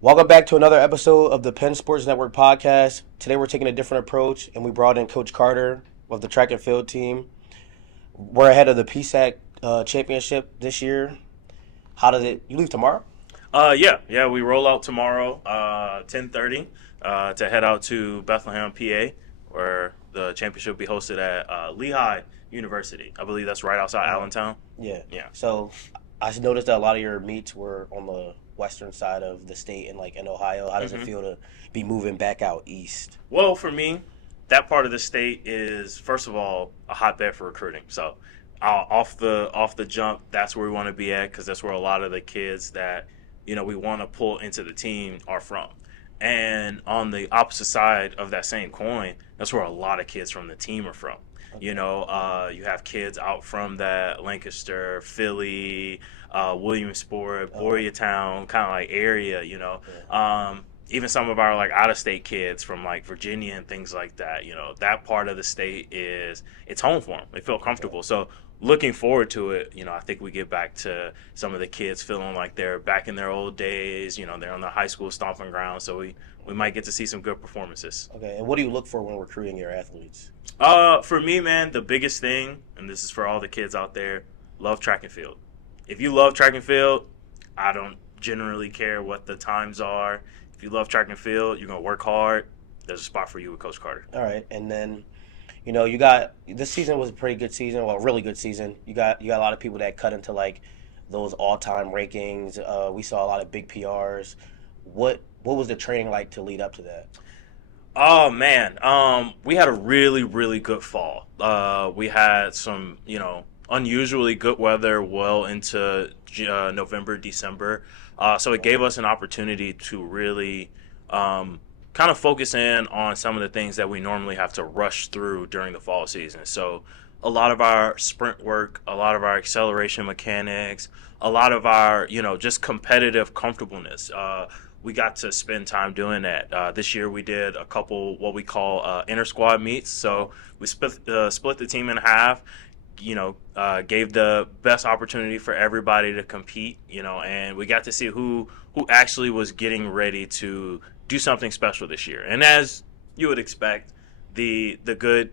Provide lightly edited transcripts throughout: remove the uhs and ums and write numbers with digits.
Welcome back to another episode of the Penn Sports Network podcast. Today we're taking a different approach, and we brought in Coach Carter of the track and field team. We're ahead of the PSAC championship this year. How does it? You leave tomorrow? Yeah, we roll out tomorrow, 10:30, to head out to Bethlehem, PA, where the championship will be hosted at Lehigh University. I believe that's right outside Allentown. Yeah. Yeah. So I noticed that a lot of your meets were on the western side of the state and like in Ohio. How does it feel to be moving back out east? Well, for me, that part of the state is first of all a hotbed for recruiting. So, off the jump, that's where we want to be at because that's where a lot of the kids that we want to pull into the team are from. And on the opposite side of that same coin, that's where a lot of kids from the team are from. Okay. You have kids out from that Lancaster, Philly, Williamsport, Boyertown kind of like area. Yeah. Even some of our like out of state kids from like Virginia and things like that. That part of the state it's home for them. They feel comfortable. So looking forward to it. I think we get back to some of the kids feeling like they're back in their old days. They're on the high school stomping ground. So we might get to see some good performances. Okay. And what do you look for when recruiting your athletes? For me, man, the biggest thing, and this is for all the kids out there, love track and field. If you love track and field, I don't generally care what the times are. If you love track and field, you're gonna work hard. There's a spot for you with Coach Carter. All right, and then, you got this season was a pretty good season. Well, really good season. You got a lot of people that cut into like those all-time rankings. We saw a lot of big PRs. What was the training like to lead up to that? Oh man, we had a really really good fall. We had some unusually good weather well into November, December. So it gave us an opportunity to really kind of focus in on some of the things that we normally have to rush through during the fall season. So a lot of our sprint work, a lot of our acceleration mechanics, a lot of our just competitive comfortableness. We got to spend time doing that. This year we did a couple what we call inter squad meets. So we split the team in half. Gave the best opportunity for everybody to compete. And we got to see who actually was getting ready to do something special this year. And as you would expect, the good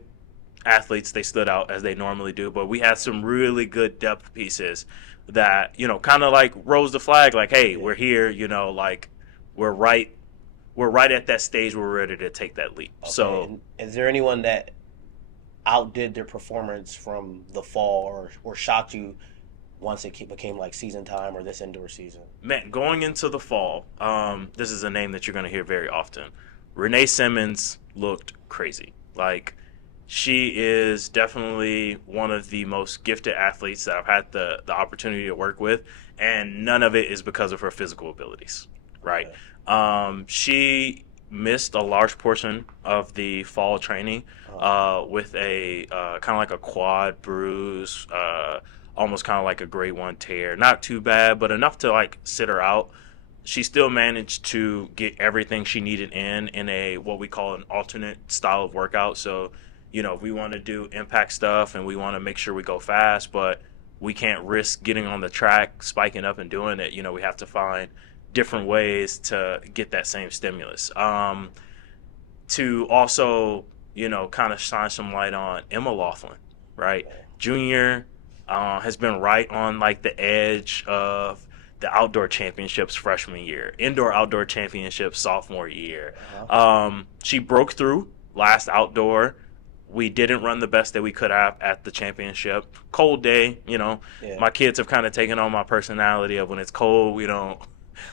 athletes, they stood out as they normally do. But we had some really good depth pieces that kind of like rose the flag. Like, hey, we're here. Like we're right at that stage where we're ready to take that leap. Okay. So, And is there anyone that outdid their performance from the fall or shocked you once it became like season time or this indoor season? man, going into the fall, this is a name that you're going to hear very often. Renee Simmons looked crazy. Like, she is definitely one of the most gifted athletes that I've had the opportunity to work with, and none of it is because of her physical abilities, right? Okay. She missed a large portion of the fall training with a kind of like a quad bruise, almost kind of like a grade one tear. Not too bad, but enough to like sit her out. She still managed to get everything she needed in a what we call an alternate style of workout. So, we want to do impact stuff and we want to make sure we go fast, but we can't risk getting on the track, spiking up and doing it. We have to find different ways to get that same stimulus. To also, kind of shine some light on Emma Laughlin, right? Junior has been right on like the edge of the outdoor championships freshman year, indoor outdoor championships sophomore year. She broke through last outdoor. We didn't run the best that we could have at the championship. Cold day, Yeah. my kids have kind of taken on my personality of when it's cold, we don't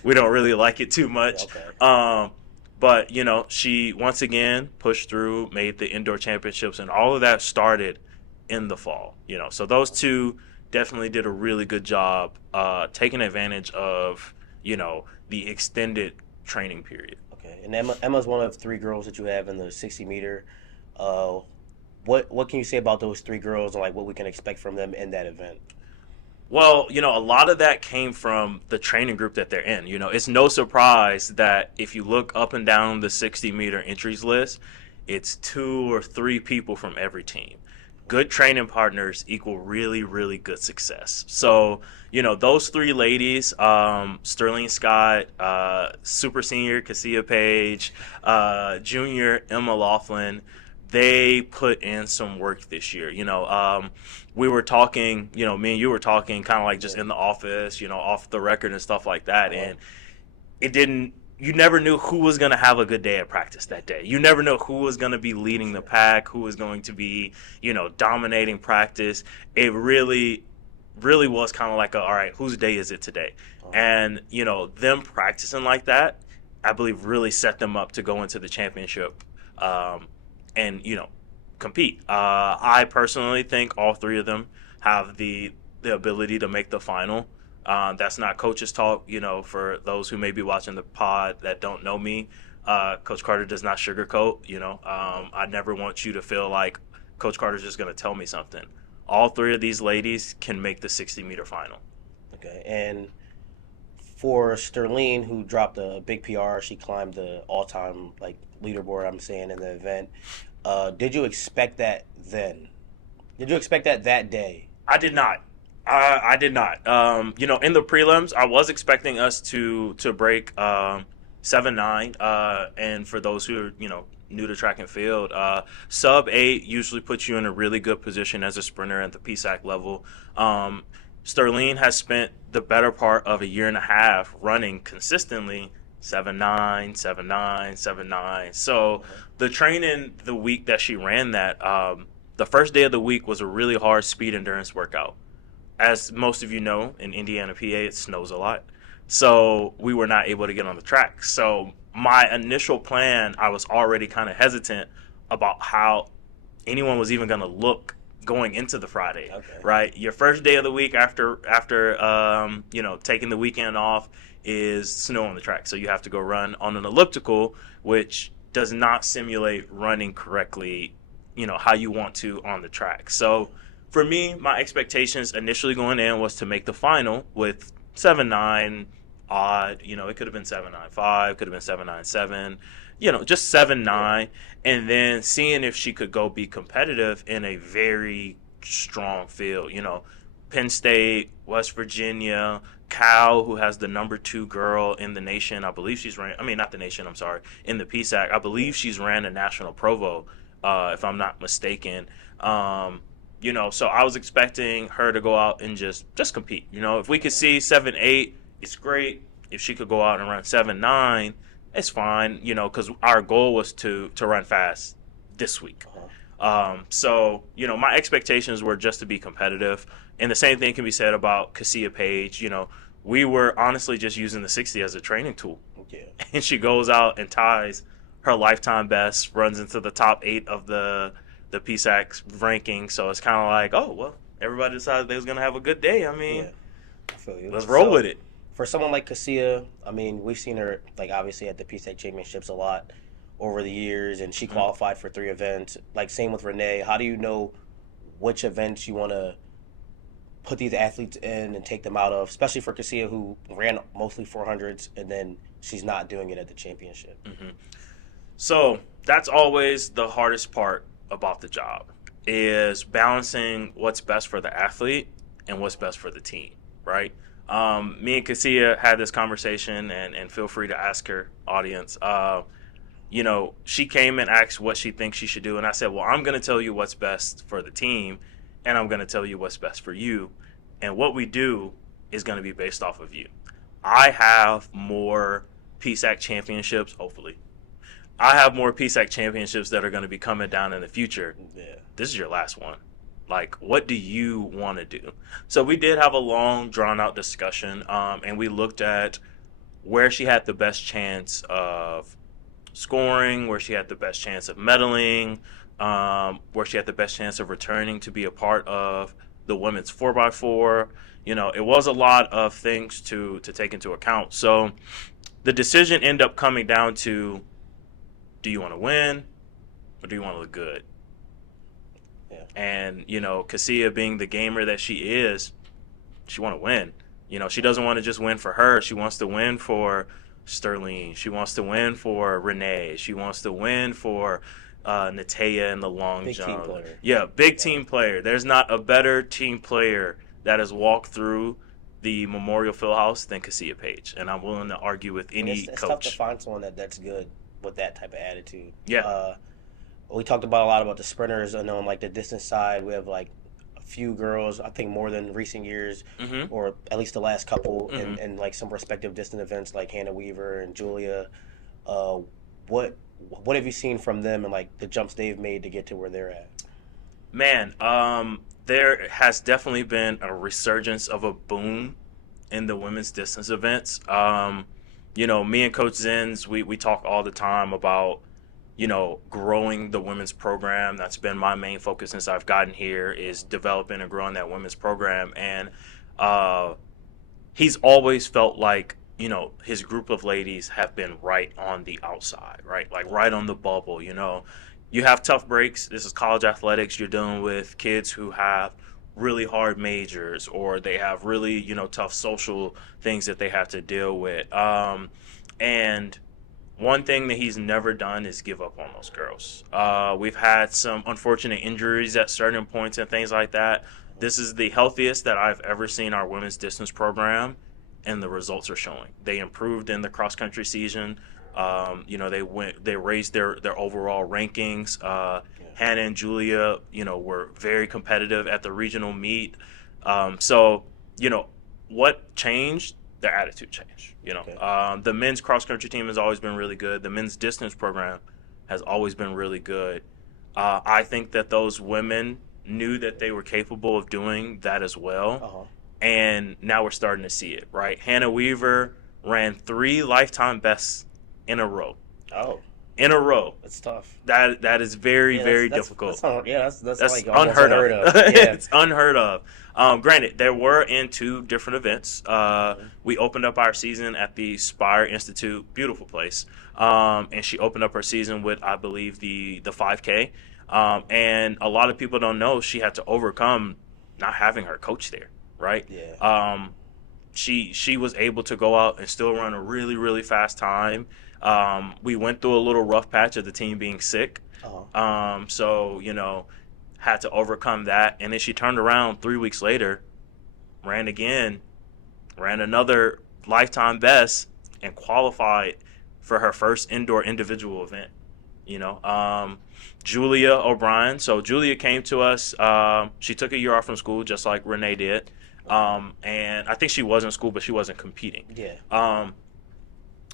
really like it too much. Okay. But she once again pushed through, made the indoor championships, and all of that started in the fall. So those two definitely did a really good job taking advantage of the extended training period. Okay. And Emma's one of three girls that you have in the 60-meter. Uh, what can you say about those three girls and like what we can expect from them in that event? Well, a lot of that came from the training group that they're in. It's no surprise that if you look up and down the 60-meter entries list, it's two or three people from every team. good training partners equal really, really good success. So, those three ladies, Sterling Scott, super senior Cassia Page, junior Emma Laughlin, they put in some work this year. We were talking, me and you were talking kind of like just in the office, off the record and stuff like that. And it didn't, you never knew who was going to have a good day at practice that day. You never know who was going to be leading the pack, who was going to be, dominating practice. It really, really was kind of like, all right, whose day is it today? And, them practicing like that, I believe really set them up to go into the championship and, compete. I personally think all three of them have the ability to make the final. That's not coach's talk, for those who may be watching the pod that don't know me. Coach Carter does not sugarcoat, I never want you to feel like Coach Carter's just going to tell me something. All three of these ladies can make the 60-meter final. Okay, and for Sterling, who dropped a big PR, she climbed the all-time leaderboard, I'm saying, in the event. Did you expect that then? Did you expect that day? I did not. I did not. In the prelims, I was expecting us to break 7-9. And for those who are new to track and field, sub 8 usually puts you in a really good position as a sprinter at the PSAC level. Sterling has spent the better part of a year and a half running consistently 7-9, 7-9, 7-9. So the training the week that she ran that, the first day of the week was a really hard speed endurance workout. As most of you know, in Indiana, PA, it snows a lot. So we were not able to get on the track. So my initial plan, I was already kind of hesitant about how anyone was even going to look going into the Friday, right? Your first day of the week after taking the weekend off is snow on the track. So you have to go run on an elliptical, which does not simulate running correctly, how you want to on the track. So for me, my expectations initially going in was to make the final with 7-9 odd. It could have been 7-9-5, could have been 7-9-7, just 7-9, and then seeing if she could go be competitive in a very strong field. Penn State, West Virginia, Cal, who has the number 2 girl in the nation. I believe she's ran. I mean, not the nation. I'm sorry. In the PSAC, I believe she's ran a national provo, if I'm not mistaken. So I was expecting her to go out and just compete. If we could see 7-8, it's great. If she could go out and run 7-9, it's fine. Because our goal was to run fast this week. So my expectations were just to be competitive, and the same thing can be said about Cassia Page. We were honestly just using the 60 as a training tool, and she goes out and ties her lifetime best, runs into the top 8 of the PSAC ranking. So it's kind of like, oh, well, everybody decided they was going to have a good day. I mean, I feel you. Let's roll with it. For someone like Cassia, I mean, we've seen her, obviously at the PSAC Championships a lot over the years, and she qualified for 3 events. Same with Renee. How do you know which events you want to put these athletes in and take them out of, especially for Cassia, who ran mostly 400s, and then she's not doing it at the championship? So that's always the hardest part about the job, is balancing what's best for the athlete and what's best for the team, right? Me and Cassia had this conversation, and feel free to ask her, audience. She came and asked what she thinks she should do, and I said, well, I'm going to tell you what's best for the team, and I'm going to tell you what's best for you, and what we do is going to be based off of you. I have more PSAC championships, hopefully. I have more PSAC championships that are going to be coming down in the future. This is your last one. What do you want to do? So we did have a long, drawn-out discussion, and we looked at where she had the best chance of scoring, where she had the best chance of medaling, where she had the best chance of returning to be a part of the women's 4x4. It was a lot of things to take into account. So the decision ended up coming down to, do you want to win or do you want to look good? And, Cassia being the gamer that she is, she want to win. She doesn't want to just win for her. She wants to win for Sterling. She wants to win for Renee. She wants to win for Natea in the long Big team jump. player. Yeah, big team player. There's not a better team player that has walked through the Memorial Fieldhouse than Cassia Page, and I'm willing to argue with And any it's tough to coach. find someone that's good with that type of attitude. Yeah. We talked about a lot about the sprinters, and on like the distance side, we have like a few girls. I think more than recent years, Mm-hmm. or at least the last couple, Mm-hmm. in like some respective distant events, like Hannah Weaver and Julia. Uh, what what have you seen from them and like the jumps they've made to get to where they're at? Man, there has definitely been a resurgence of a boom in the women's distance events. Me and Coach Zenz, we talk all the time about, growing the women's program. That's been my main focus since I've gotten here, is developing and growing that women's program. And uh, he's always felt like, his group of ladies have been right on the outside, right? Like right on the bubble, You have tough breaks. This is college athletics. You're dealing with kids who have really hard majors, or they have really, tough social things that they have to deal with. And one thing that he's never done is give up on those girls. We've had some unfortunate injuries at certain points and things like that. This is the healthiest that I've ever seen our women's distance program, and the results are showing. They improved in the cross country season. They raised their overall rankings. Hannah and Julia, were very competitive at the regional meet. So, what changed? Their attitude changed. Okay. The men's cross country team has always been really good. The men's distance program has always been really good. I think that those women knew that they were capable of doing that as well. Uh-huh. And now we're starting to see it, right? Hannah Weaver ran 3 lifetime bests in a row. Oh, In a row. that's tough. That is very, Yeah, very that's, difficult. that's That's like almost unheard of. Yeah. It's unheard of. Granted, there were in 2 different events. We opened up our season at the Spire Institute, beautiful place, and she opened up her season with, I believe, the 5K. And a lot of people don't know she had to overcome not having her coach there, right? Yeah. She was able to go out and still run a really, really fast time. We went through a little rough patch of the team being sick. Uh-huh. So, had to overcome that. And then she turned around 3 weeks later, ran again, ran another lifetime best, and qualified for her first indoor individual event. Julia O'Brien. So Julia came to us. She took a year off from school, just like Renee did. And I think she was in school, but she wasn't competing. Yeah.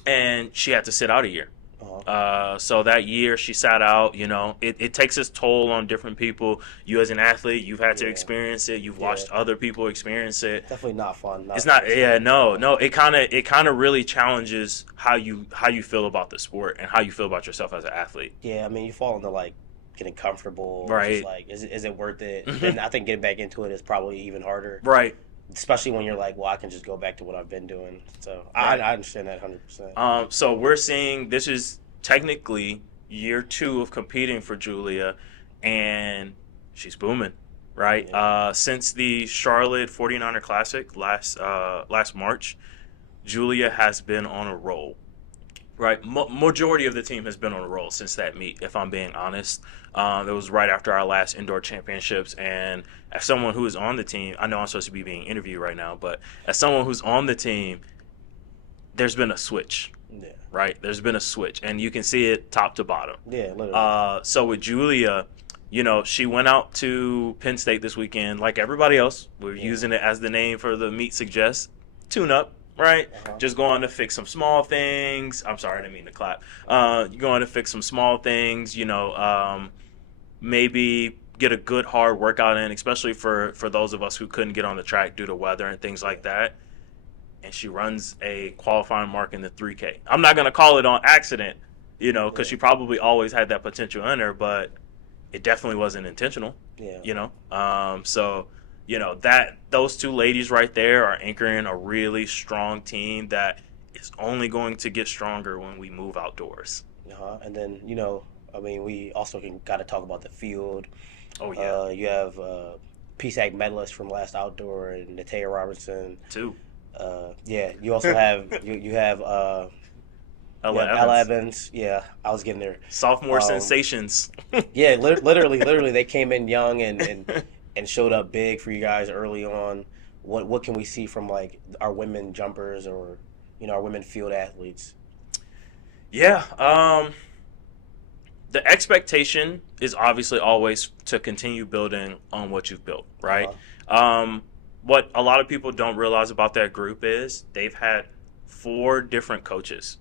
And she had to sit out a year. Uh-huh. So that year she sat out. It takes its toll on different people. You as an athlete, you've had to Yeah. experience it. You've watched other people experience it. Definitely not fun. It's not. Yeah, no. It kind of really challenges how you feel about the sport and how you feel about yourself as an athlete. Yeah, I mean, you fall into like getting comfortable. Right. Just like, is it worth it? And I think getting back into it is probably even harder. Right. Especially when you're like, well, I can just go back to what I've been doing. So Right. I understand that 100%. So we're seeing this is technically year 2 of competing for Julia, and she's booming, right? Yeah. Since the Charlotte 49er Classic last March, Julia has been on a roll. Right, majority of the team has been on a roll since that meet. If I'm being honest, it was right after our last indoor championships. And as someone who is on the team, I know I'm supposed to be being interviewed right now, but as someone who's on the team, there's been a switch. Yeah. Right, there's been a switch, and you can see it top to bottom. Yeah, literally. So with Julia, she went out to Penn State this weekend, like everybody else. We're using it as the name for the meet suggests. Tune up. Right? Uh-huh. Just going to fix some small things. I'm sorry, I didn't mean to clap. You're going to fix some small things, maybe get a good hard workout in, especially for those of us who couldn't get on the track due to weather and things like that. And she runs a qualifying mark in the 3K. I'm not going to call it on accident, because she probably always had that potential in her, but it definitely wasn't intentional. Yeah. So that those 2 ladies right there are anchoring a really strong team that is only going to get stronger when we move outdoors. And then I mean, we also got to talk about the field. Oh yeah. You have PSAC medalist from last outdoor and Natea Robertson. 2. Yeah. You also have you have Ella Yeah, Ella Evans. Evans. Yeah, I was getting there. Sophomore Um, sensations. yeah, literally, they came in young and showed up big for you guys early on. What can we see from like our women jumpers or our women field athletes? Yeah, the expectation is obviously always to continue building on what you've built, right? Uh-huh. Um, what a lot of people don't realize about that group is they've had four different coaches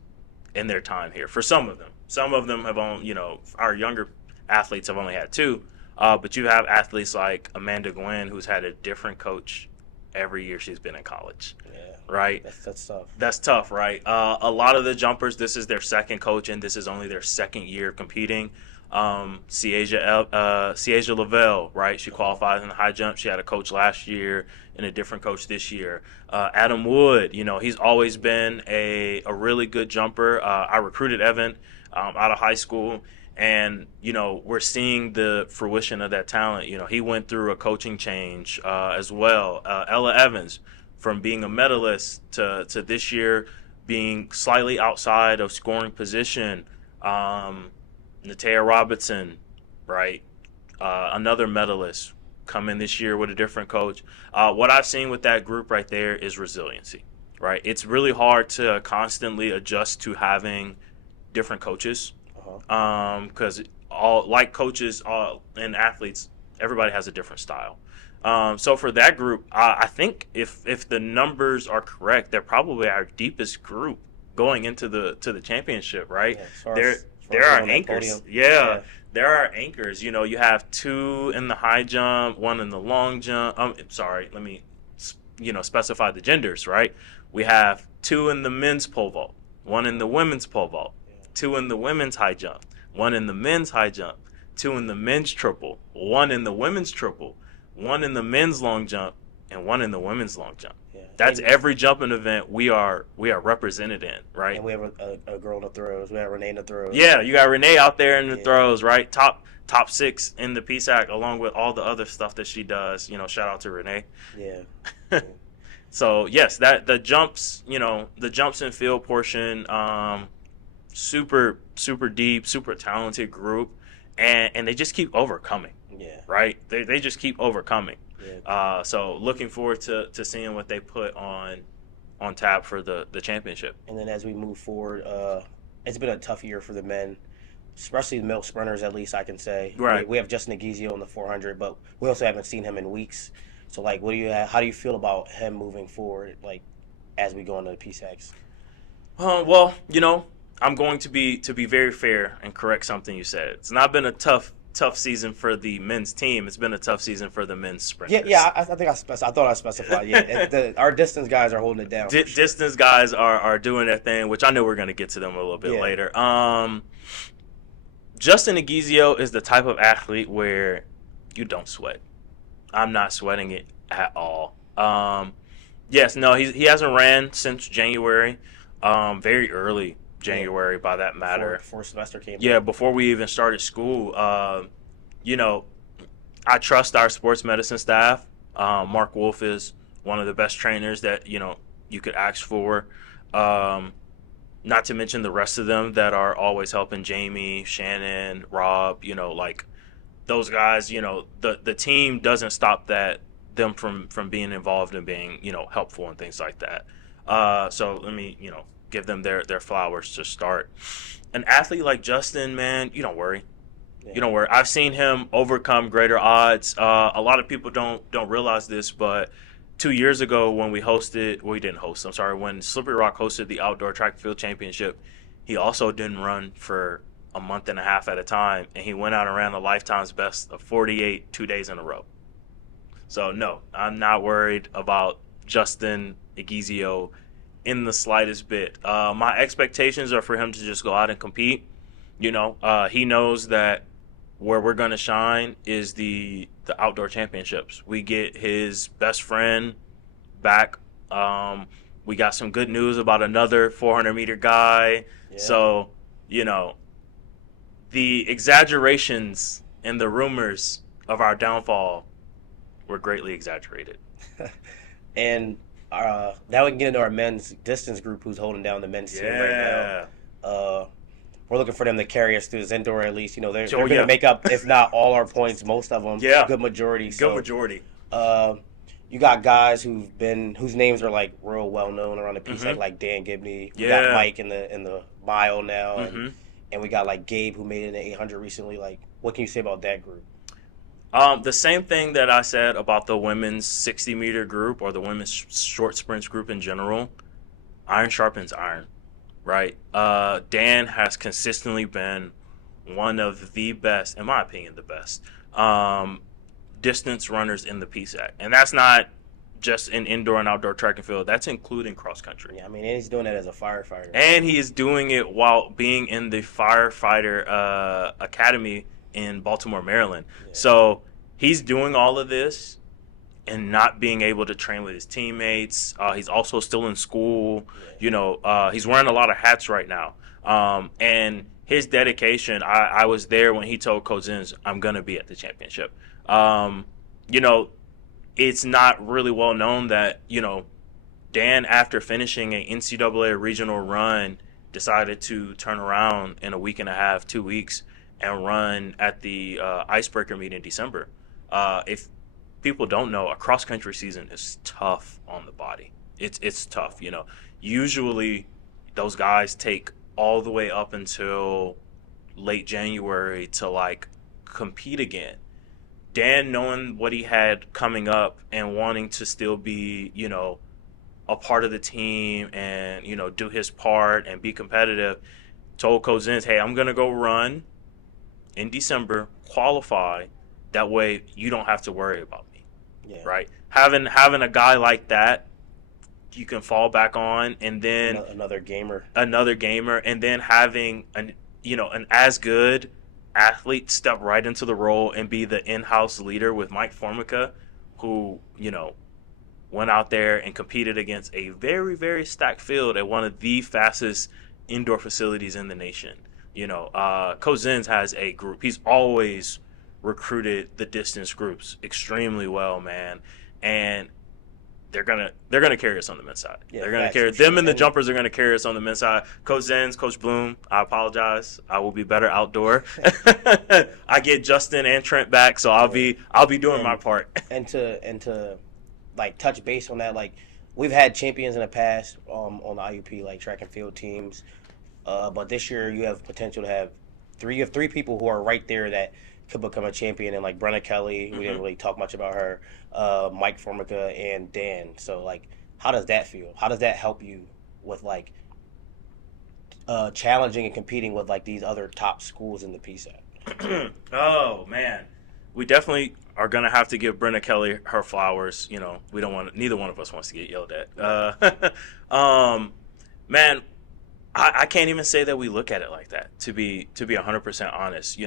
in their time here. For some of them have only, our younger athletes have only had two. But you have athletes like Amanda Gwynn, who's had a different coach every year she's been in college, Yeah, right? that's tough. That's tough, right? A lot of the jumpers, this is their second coach, and this is only their second year competing. Ciaja Lavelle, right? She Uh-huh. qualified in the high jump. She had a coach last year and a different coach this year. Adam Wood, he's always been a really good jumper. I recruited Evan out of high school, and we're seeing the fruition of that talent. He went through a coaching change as well. Ella Evans, from being a medalist to this year being slightly outside of scoring position. Natea Robinson, right? Another medalist, come in this year with a different coach. What I've seen with that group right there is resiliency, right? It's really hard to constantly adjust to having different coaches, Uh-huh. because all like coaches and athletes, everybody has a different style. So for that group, I think if the numbers are correct, they're probably our deepest group going into the championship, right? Yeah, as far There as there being are on that anchors. podium. Yeah, Yeah. there are anchors. You have two in the high jump, one in the long jump. Sorry, let me specify the genders, right? We have two in the men's pole vault, one in the women's pole vault, two in the women's high jump, one in the men's high jump, two in the men's triple, one in the women's triple, one in the men's long jump, and one in the women's long jump. Yeah. That's every jumping event we are represented in, right? And we have a girl in the throws. We have Renee in the throws. Yeah, you got Renee out there in the Yeah. throws, right? Top six in the PSAC, along with all the other stuff that she does. Shout out to Renee. Yeah. So yes, that the jumps, the jumps and field portion, super super deep, super talented group, and they just keep overcoming, Yeah. right? They just keep overcoming. Yeah. So looking forward to seeing what they put on tap for the championship. And then as we move forward, it's been a tough year for the men, especially the male sprinters. At least I can say. Right. We have Justin Aguizio in the 400, but we also haven't seen him in weeks. So like, how do you feel about him moving forward, like as we go into the PSACs? Well, I'm going to be very fair and correct something you said. It's not been a tough season for the men's team. It's been a tough season for the men's sprinters. Yeah. I think I thought I specified. Yeah, our distance guys are holding it down. For sure. Distance guys are doing their thing, which I know we're going to get to them a little bit later. Justin Aguizio is the type of athlete where you don't sweat. I'm not sweating it at all. Yes, no, he hasn't ran since January, very early January by that matter. Before semester came. Yeah, before we even started school. I trust our sports medicine staff. Mark Wolf is one of the best trainers that you could ask for. Not to mention the rest of them that are always helping, Jamie, Shannon, Rob. Like those guys. The team doesn't stop them from being involved and being helpful and things like that. So let me give them their flowers to start. An athlete like Justin, man, you don't worry. Yeah. You don't worry. I've seen him overcome greater odds. A lot of people don't realize this, but 2 years ago when we didn't host. I'm sorry, when Slippery Rock hosted the outdoor track and field championship, he also didn't run for a month and a half at a time, and he went out and ran the lifetime's best of 48 2 days in a row. So no, I'm not worried about Justin Aguizio in the slightest bit. My expectations are for him to just go out and compete. He knows that where we're going to shine is the outdoor championships. We get his best friend back. We got some good news about another 400-meter guy. Yeah. So, the exaggerations and the rumors of our downfall were greatly exaggerated. And now we can get into our men's distance group, who's holding down the men's team right now. we're looking for them to carry us through this indoor at least. They're Oh, going to yeah. make up, if not all our points, most of them, Yeah. good majority. Good So majority. uh, you got guys whose names are like real well known around the PSAC, Mm-hmm. like Dan Gibney. We got Yeah. Mike in the mile now, Mm-hmm. and we got like Gabe who made it in the 800 recently. Like, what can you say about that group? The same thing that I said about the women's 60-meter group or the women's short sprints group in general. Iron sharpens iron, right? Dan has consistently been one of the best, in my opinion, the best distance runners in the PSAC, and that's not just in indoor and outdoor track and field. That's including cross country. Yeah, I mean, and he's doing that as a firefighter. And he is doing it while being in the firefighter academy in Baltimore, Maryland. Yeah. So he's doing all of this and not being able to train with his teammates. He's also still in school. He's wearing a lot of hats right now. And his dedication, I was there when he told Coach Zins, I'm going to be at the championship. It's not really well known that, Dan, after finishing an NCAA regional run, decided to turn around in a week and a half, 2 weeks, and run at the Icebreaker meet in December. If people don't know, a cross country season is tough on the body. It's tough. Usually those guys take all the way up until late January to like compete again. Dan, knowing what he had coming up and wanting to still be, a part of the team and, do his part and be competitive, told Coach Zins, hey, I'm going to go run in December, qualify. That way you don't have to worry about me. Yeah. Right? Having a guy like that you can fall back on, and then another gamer, and then having an as good athlete step right into the role and be the in-house leader with Mike Formica, who went out there and competed against a very, very stacked field at one of the fastest indoor facilities in the nation. Coach Zins has a group. He's always recruited the distance groups extremely well, man, and they're gonna carry us on the men's side. Yeah, they're gonna carry them, and the jumpers are gonna carry us on the men's side. Coach Zins, Coach Bloom, I apologize. I will be better outdoor. I get Justin and Trent back, so I'll be doing my part. and to like touch base on that, like we've had champions in the past on the IUP, like track and field teams, but this year you have potential to have three people who are right there that could become a champion, and like Brenna Kelly, we didn't really talk much about her, Mike Formica, and Dan. So like, how does that feel? How does that help you with like challenging and competing with like these other top schools in the PSAC? Oh man, we definitely are gonna have to give Brenna Kelly her flowers. We don't want, neither one of us wants to get yelled at. Man, I can't even say that we look at it like that. To be 100% honest,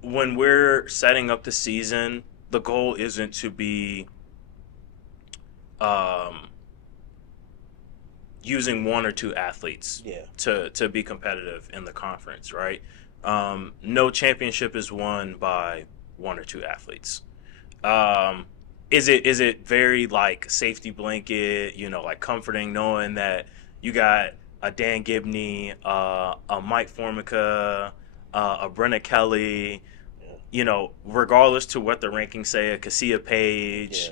when we're setting up the season, the goal isn't to be using one or two athletes to be competitive in the conference, right? No championship is won by one or two athletes. Is it very like safety blanket, like comforting knowing that you got a Dan Gibney, a Mike Formica, a Brenna Kelly, regardless to what the rankings say, a Cassia Page,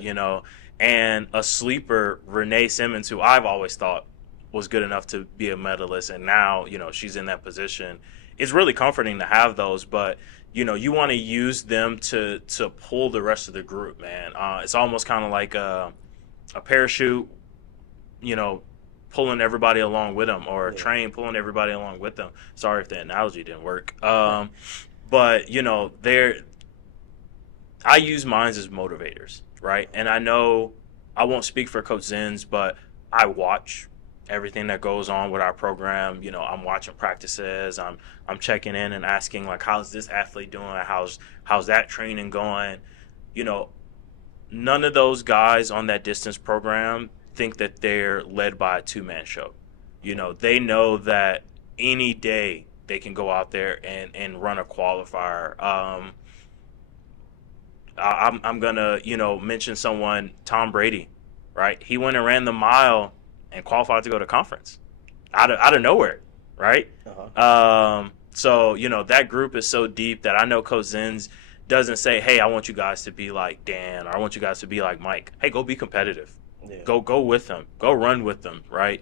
and a sleeper, Renee Simmons, who I've always thought was good enough to be a medalist, and now, she's in that position. It's really comforting to have those, but, you want to use them to pull the rest of the group, man. It's almost kind of like a parachute, pulling everybody along with them, or a train pulling everybody along with them. Sorry if the analogy didn't work. But, I use mine as motivators, right? And I know I won't speak for Coach Zins, but I watch everything that goes on with our program. I'm watching practices. I'm checking in and asking, like, how's this athlete doing? How's that training going? None of those guys on that distance program think that they're led by a two-man show. They know that any day they can go out there and run a qualifier. I'm gonna mention someone, Tom Brady, right? He went and ran the mile and qualified to go to conference. out of nowhere, right? Uh-huh. So that group is so deep that I know Coach Zenz doesn't say, "Hey, I want you guys to be like Dan, or I want you guys to be like Mike." Hey, go be competitive. Yeah. Go with them. Go run with them, right?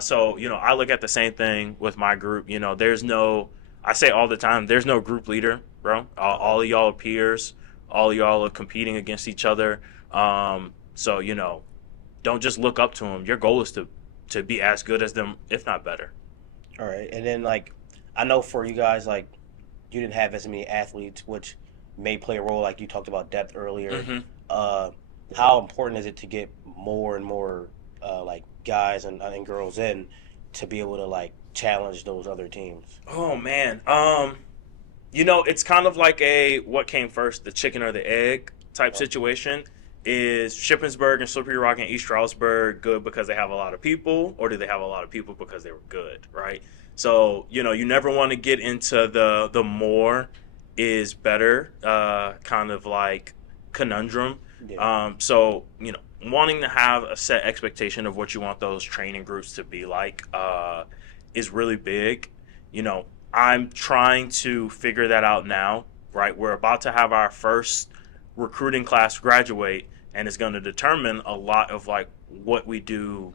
So I look at the same thing with my group. There's no. I say all the time, there's no group leader, bro. All of y'all are peers. All of y'all are competing against each other. So don't just look up to them. Your goal is to be as good as them, if not better. All right. And then, like, I know for you guys, like, you didn't have as many athletes, which may play a role, like you talked about depth earlier. Hmm. Uh, how important is it to get more and more, like, guys and girls in to be able to, like, challenge those other teams? Oh man. It's kind of like a what came first, the chicken or the egg type Uh, situation. Is Shippensburg and Slippery Rock and East Stroudsburg good because they have a lot of people, or do they have a lot of people because they were good, right? So you never want to get into the more is better kind of like conundrum. yeah. So wanting to have a set expectation of what you want those training groups to be like is really big. You know, I'm trying to figure that out now, right? We're about to have our first recruiting class graduate, and it's going to determine a lot of like what we do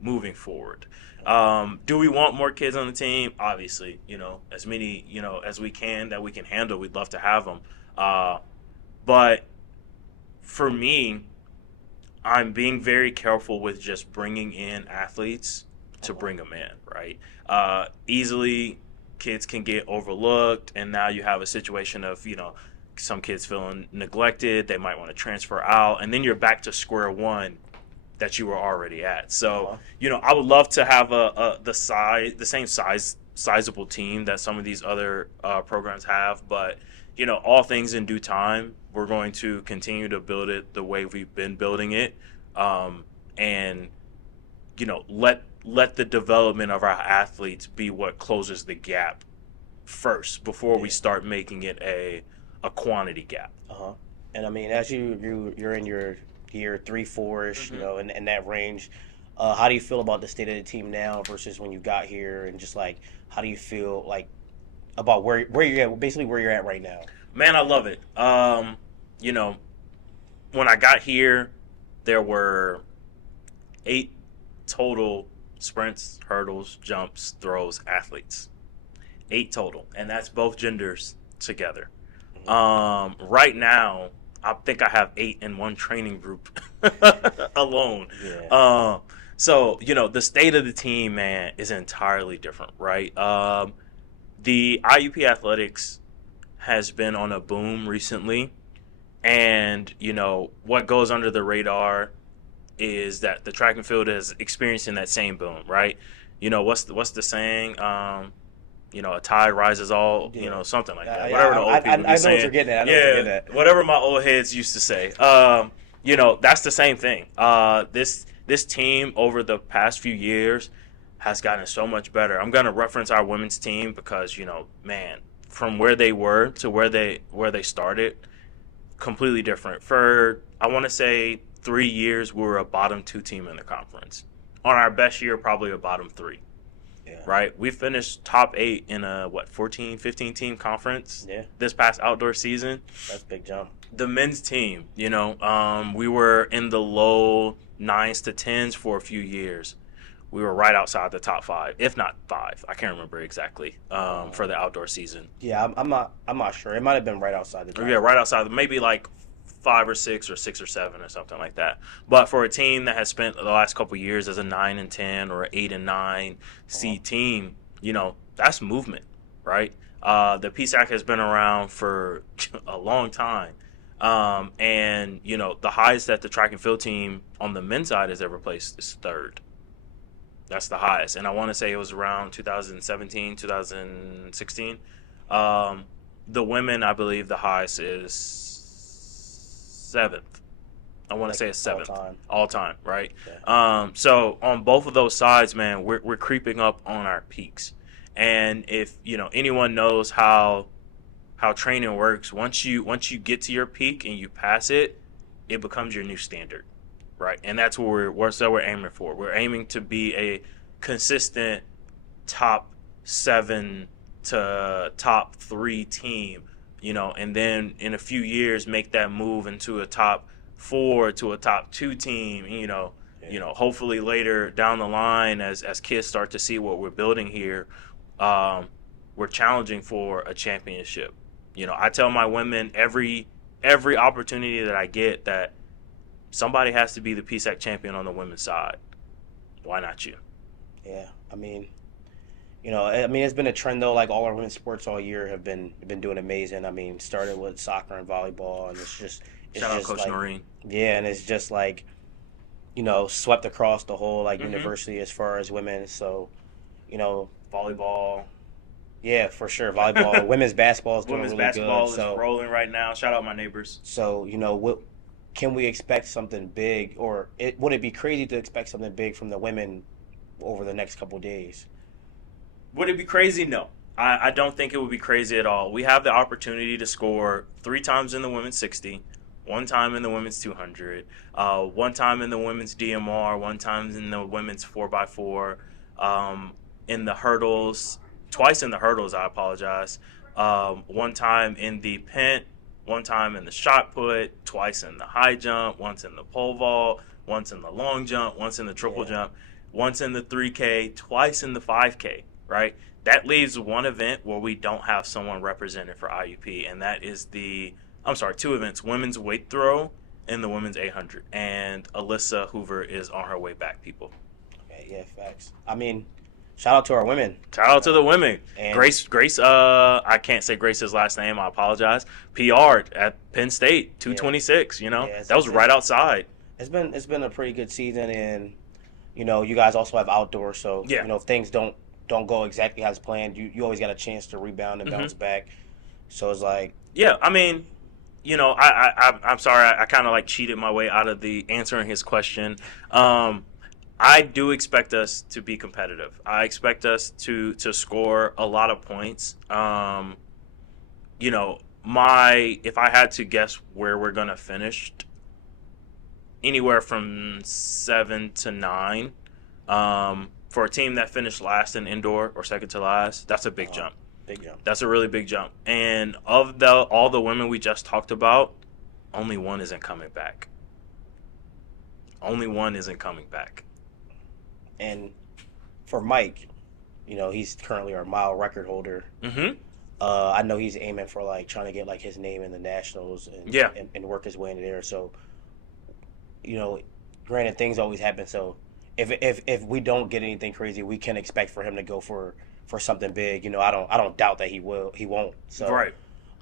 moving forward. Do we want more kids on the team? Obviously, as many as we can that we can handle. We'd love to have them, but for me, I'm being very careful with just bringing in athletes to Uh-huh. bring them in, right? Easily, kids can get overlooked, and now you have a situation of, some kids feeling neglected. They might want to transfer out, and then you're back to square one that you were already at. So, Uh-huh. I would love to have the same sizable team that some of these other programs have, but all things in due time. We're going to continue to build it the way we've been building it, and let the development of our athletes be what closes the gap first before we Yeah. start making it a quantity gap. Uh-huh. And I mean, as you're in your year 3, 4 ish, Hmm. in that range, how do you feel about the state of the team now versus when you got here, and just like how do you feel like about where you're at, basically where you're at right now? Man, I love it. You know, when I got here, there were 8 total sprints, hurdles, jumps, throws, athletes. 8 total, and that's both genders together. Hmm. Right now, I think I have 8 in one training group alone. Yeah. Um, so the state of the team, man, is entirely different, right? The IUP athletics has been on a boom recently, and what goes under the radar is that the track and field is experiencing that same boom, right? What's the saying? A tide rises all, Yeah. something like that. I, Whatever the old people be I know what you're saying. getting at. I know what you're Yeah, getting at. whatever my old heads used to say. That's the same thing. This team over the past few years has gotten so much better. I'm gonna reference our women's team because man, from where they were to where they started, completely different. For I want to say 3 years, we were a bottom 2 team in the conference. On our best year, probably a bottom 3. Yeah. Right, we finished top 8 in a 14, 15 team conference Yeah. this past outdoor season. That's a big jump. The men's team, we were in the low 9s to 10s for a few years. We were right outside the top 5, if not 5. I can't remember exactly for the outdoor season. Yeah. I'm not sure. It might have been right outside the top. Yeah, right outside, maybe like 5 or 6 or 6 or 7 or something like that. But for a team that has spent the last couple of years as a 9 and 10 or an 8 and 9 Uh-huh. seed team, that's movement, right? The PSAC has been around for a long time. And the highest that the track and field team on the men's side has ever placed is 3rd. That's the highest, and I want to say it was around 2017, 2016. Um, the women, I believe, the highest is 7th. I want to Like say it's all 7th time. all time, right? Yeah. So on both of those sides, man, we're creeping up on our peaks, and if anyone knows how training works, once you get to your peak and you pass it, becomes your new standard, right? And that's what we're aiming for. We're aiming to be consistent top 7 to top 3 team, and then in a few years make that move into a top 4 to a top 2 team, hopefully later down the line as kids start to see what we're building here, we're challenging for a championship. I tell my women every opportunity that I get that somebody has to be the PSAC champion on the women's side. Why not you? Yeah, it's been a trend though. Like all our women's sports all year have been doing amazing. Started with soccer and volleyball, and it's Shout out just Coach like, Noreen. yeah, and it's just like, swept across the whole university as far as women. So, Volleyball. yeah, for sure, volleyball, women's basketball is doing Women's really basketball good. is rolling right now. Shout out my neighbors. So, what can we expect something big, or would it be crazy to expect something big from the women over the next couple of days? Would it be crazy? No. I don't think it would be crazy at all. We have the opportunity to score 3 times in the women's 60, 1 time in the women's 200, 1 time in the women's DMR, 1 time in the women's 4x4, in the hurdles, twice in the hurdles, I apologize, 1 time in the Penn, 1 time in the shot put, twice in the high jump, once in the pole vault, once in the long jump, once in the triple jump, once in the 3K, twice in the 5K, right? That leaves one event where we don't have someone represented for IUP, and that is 2 events, women's weight throw and the women's 800. And Alyssa Hoover is on her way back, people. Okay, yeah, facts. Shout out to our women. Shout out to the women. And Grace, I can't say Grace's last name, I apologize. PR'd at Penn State, 226, that was right outside. It's been a pretty good season, and, you guys also have outdoor, so, if things don't go exactly as planned, you always got a chance to rebound and bounce back. So it's like, yeah, I'm sorry, I kind of cheated my way out of the answering his question. I do expect us to be competitive. I expect us to score a lot of points. If I had to guess where we're gonna finish, anywhere from 7 to 9. For a team that finished last in indoor or second to last, that's a big jump. Big jump. That's a really big jump. And of all the women we just talked about, only one isn't coming back. Only one isn't coming back. And for Mike, he's currently our mile record holder. Mm-hmm. I know he's aiming for trying to get his name in the nationals and work his way into there. So, granted, things always happen. So if we don't get anything crazy, we can expect for him to go for something big. I don't doubt that he won't. So right.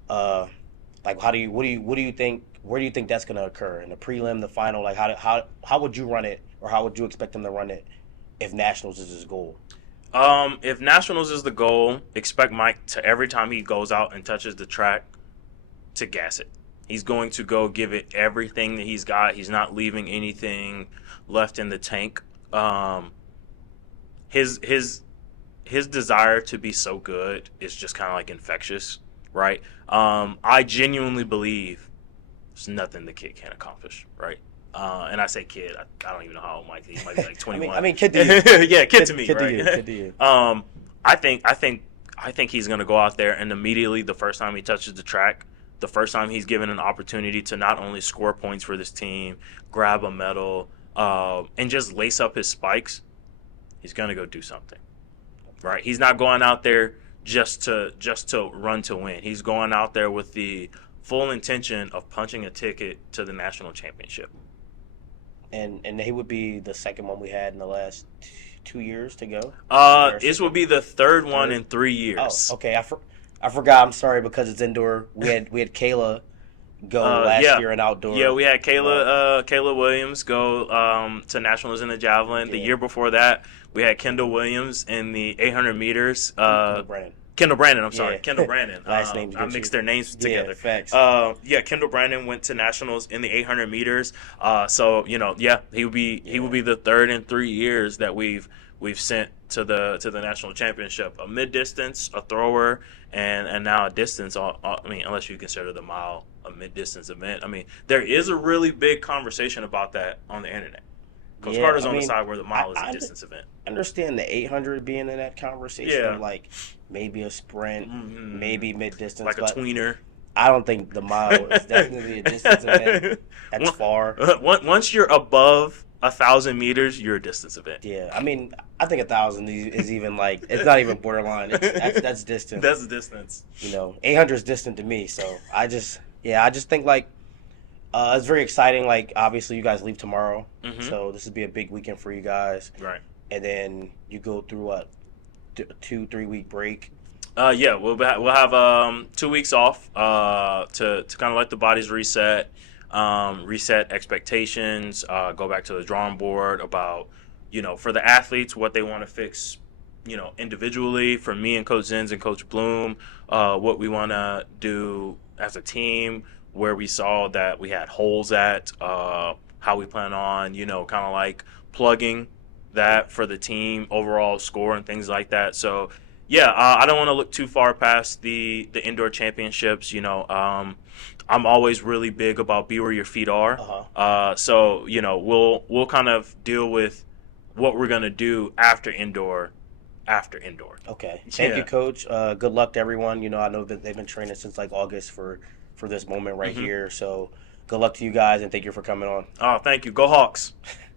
What do you think? Where do you think that's going to occur in the prelim, the final? How would you run it, or how would you expect him to run it if nationals is his goal? If nationals is the goal, expect Mike to, every time he goes out and touches the track, to gas it. He's going to go give it everything that he's got. He's not leaving anything left in the tank. His desire to be so good is just kind of infectious, right? I genuinely believe there's nothing the kid can't accomplish, right? And I say kid, I don't even know how old Mike is. He might be 21. Kid to you. Yeah, kid to me, kid right? To you, kid to you. I think he's going to go out there and immediately the first time he touches the track, the first time he's given an opportunity to not only score points for this team, grab a medal, and just lace up his spikes, he's going to go do something, right? He's not going out there just to run to win. He's going out there with the full intention of punching a ticket to the national championship. And he would be the second one we had in the last 2 years to go? This will be the third one in 3 years. Oh, okay. I forgot. I'm sorry, because it's indoor. We had Kayla go last year in outdoor. Yeah, we had Kayla Williams go to nationals in the javelin. The year before that, we had Kendall Williams in the 800 meters. Kendall Brandon, I'm sorry. Yeah. Kendall Brandon. Last name. I mixed their names together. Yeah, facts. Kendall Brandon went to nationals in the 800 meters. He would be the third in 3 years that we've sent to the national championship. A mid distance, a thrower, and now a distance. Unless you consider the mile a mid distance event. There is a really big conversation about that on the internet. Coach Yeah, Carter's I on the mean, side where the mile is a I distance event. understand the 800 being in that conversation Yeah. of like maybe a sprint, Mm-hmm. maybe mid distance, Like a but tweener. I don't think the mile is definitely a distance event. That's far. Once you're above 1,000 meters, you're a distance event. Yeah, I mean, I think 1,000 is even like it's not even borderline. That's distant. That's distance. 800 is distant to me. So I just think like it's very exciting. Like obviously you guys leave tomorrow, Mm-hmm. so this would be a big weekend for you guys. Right. And then you go through what 2-3 week break. Yeah, we'll have 2 weeks off to kind of let the bodies reset, reset expectations, go back to the drawing board about for the athletes what they want to fix, individually. For me and Coach Zins and Coach Bloom, what we want to do as a team, where we saw that we had holes at, how we plan on kind of like plugging that for the team overall score and things like that. So yeah, I don't want to look too far past the indoor championships. I'm always really big about be where your feet are. So we'll kind of deal with what we're gonna do after indoor. Okay. Thank Yeah. you, Coach. Good luck to everyone. I know that they've been training since like August for this moment right Mhm. here. So good luck to you guys, and thank you for coming on. Oh, thank you. Go Hawks.